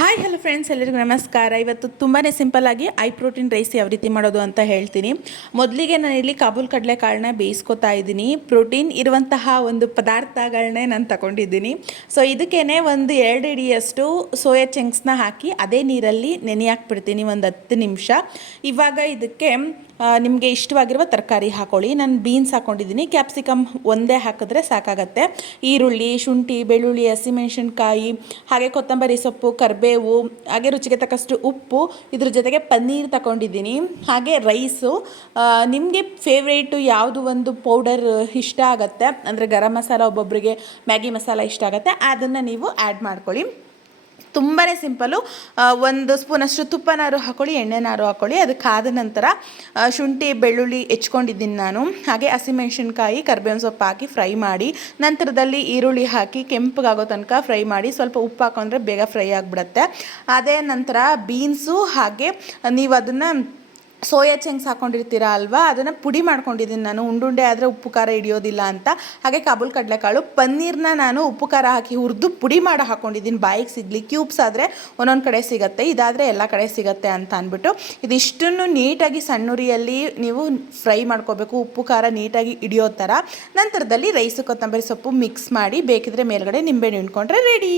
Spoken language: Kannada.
ಹಾಯ್ ಹಲೋ ಫ್ರೆಂಡ್ಸ್, ಎಲ್ಲರಿಗೂ ನಮಸ್ಕಾರ. ಇವತ್ತು ತುಂಬಾ ಸಿಂಪಲ್ಲಾಗಿ ಐ ಪ್ರೋಟೀನ್ ರೈಸ್ ಯಾವ ರೀತಿ ಮಾಡೋದು ಅಂತ ಹೇಳ್ತೀನಿ. ಮೊದಲಿಗೆ ನಾನಿಲ್ಲಿ ಕಾಬೂಲ್ ಕಡಲೆಕಾಳನ್ನ ಬೇಯಿಸ್ಕೊತಾ ಇದ್ದೀನಿ. ಪ್ರೋಟೀನ್ ಇರುವಂತಹ ಒಂದು ಪದಾರ್ಥಗಳನ್ನೇ ನಾನು ತಗೊಂಡಿದ್ದೀನಿ. ಸೊ ಇದಕ್ಕೇ ಒಂದು 2 ಹಿಡಿಯಷ್ಟು ಸೋಯಾ ಚಂಕ್ಸ್ನ ಹಾಕಿ ಅದೇ ನೀರಲ್ಲಿ ನೆನೆ ಹಾಕ್ಬಿಡ್ತೀನಿ ಒಂದು 10 ನಿಮಿಷ. ಇವಾಗ ಇದಕ್ಕೆ ನಿಮಗೆ ಇಷ್ಟವಾಗಿರುವ ತರಕಾರಿ ಹಾಕೊಳ್ಳಿ. ನಾನು ಬೀನ್ಸ್ ಹಾಕ್ಕೊಂಡಿದ್ದೀನಿ. ಕ್ಯಾಪ್ಸಿಕಮ್ ಒಂದೇ ಹಾಕಿದ್ರೆ ಸಾಕಾಗತ್ತೆ. ಈರುಳ್ಳಿ, ಶುಂಠಿ, ಬೆಳ್ಳುಳ್ಳಿ, ಹಸಿಮೆಣಸಿನ್ಕಾಯಿ, ಹಾಗೆ ಕೊತ್ತಂಬರಿ ಸೊಪ್ಪು, ಕರಿಬೇವು, ಹಾಗೆ ರುಚಿಗೆ ತಕ್ಕಷ್ಟು ಉಪ್ಪು, ಇದ್ರ ಜೊತೆಗೆ ಪನ್ನೀರ್ ತಗೊಂಡಿದ್ದೀನಿ. ಹಾಗೆ ರೈಸು, ನಿಮಗೆ ಫೇವ್ರೇಟು ಯಾವುದು ಒಂದು ಪೌಡರ್ ಇಷ್ಟ ಆಗುತ್ತೆ, ಅಂದರೆ ಗರಂ ಮಸಾಲ, ಒಬ್ಬೊಬ್ಬರಿಗೆ ಮ್ಯಾಗಿ ಮಸಾಲ ಇಷ್ಟ ಆಗುತ್ತೆ, ಅದನ್ನು ನೀವು ಆ್ಯಡ್ ಮಾಡ್ಕೊಳ್ಳಿ. ತುಂಬಾ ಸಿಂಪಲ್ಲು. 1 ಸ್ಪೂನಷ್ಟು ತುಪ್ಪನಾರು ಹಾಕ್ಕೊಳ್ಳಿ, ಎಣ್ಣೆನಾರು ಹಾಕ್ಕೊಳ್ಳಿ. ಅದಕ್ಕಾದ ನಂತರ ಶುಂಠಿ, ಬೆಳ್ಳುಳ್ಳಿ ಹೆಚ್ಕೊಂಡಿದ್ದೀನಿ ನಾನು. ಹಾಗೆ ಹಸಿಮೆಣಸಿನ್ಕಾಯಿ, ಕರಿಬೇವಿನ ಸೊಪ್ಪು ಹಾಕಿ ಫ್ರೈ ಮಾಡಿ, ನಂತರದಲ್ಲಿ ಈರುಳ್ಳಿ ಹಾಕಿ ಕೆಂಪಗಾಗೋ ತನಕ ಫ್ರೈ ಮಾಡಿ. ಸ್ವಲ್ಪ ಉಪ್ಪು ಹಾಕೊಂಡ್ರೆ ಬೇಗ ಫ್ರೈ ಆಗಿಬಿಡುತ್ತೆ. ಅದೇ ನಂತರ ಬೀನ್ಸು, ಹಾಗೆ ನೀವು ಅದನ್ನು ಸೋಯಾ ಚಂಕ್ಸ್ ಹಾಕ್ಕೊಂಡಿರ್ತೀರ ಅಲ್ವಾ, ಅದನ್ನು ಪುಡಿ ಮಾಡ್ಕೊಂಡಿದ್ದೀನಿ ನಾನು. ಉಂಡುಂಡೆ ಆದರೆ ಉಪ್ಪು ಖಾರ ಹಿಡಿಯೋದಿಲ್ಲ ಅಂತ. ಹಾಗೆ ಕಾಬೂಲ್ ಕಡಲೆಕಾಳು, ಪನ್ನೀರ್ನ ನಾನು ಉಪ್ಪು ಖಾರ ಹಾಕಿ ಹುರಿದು ಪುಡಿ ಮಾಡಿ ಹಾಕ್ಕೊಂಡಿದ್ದೀನಿ, ಬಾಯಿಗೆ ಸಿಗಲಿ. ಕ್ಯೂಬ್ಸ್ ಆದರೆ ಒಂದೊಂದು ಕಡೆ ಸಿಗುತ್ತೆ, ಇದಾದರೆ ಎಲ್ಲ ಕಡೆ ಸಿಗುತ್ತೆ ಅಂತ ಅಂದ್ಬಿಟ್ಟು ಇದಿಷ್ಟನ್ನು ನೀಟಾಗಿ ಸಣ್ಣುರಿಯಲ್ಲಿ ನೀವು ಫ್ರೈ ಮಾಡ್ಕೋಬೇಕು, ಉಪ್ಪು ಖಾರ ನೀಟಾಗಿ ಹಿಡಿಯೋ ಥರ. ನಂತರದಲ್ಲಿ ರೈಸು, ಕೊತ್ತಂಬರಿ ಸೊಪ್ಪು ಮಿಕ್ಸ್ ಮಾಡಿ, ಬೇಕಿದ್ರೆ ಮೇಲ್ಗಡೆ ನಿಂಬೆಹಣ್ಣು ಹಿಂಡ್ಕೊಂಡ್ರೆ ರೆಡಿ.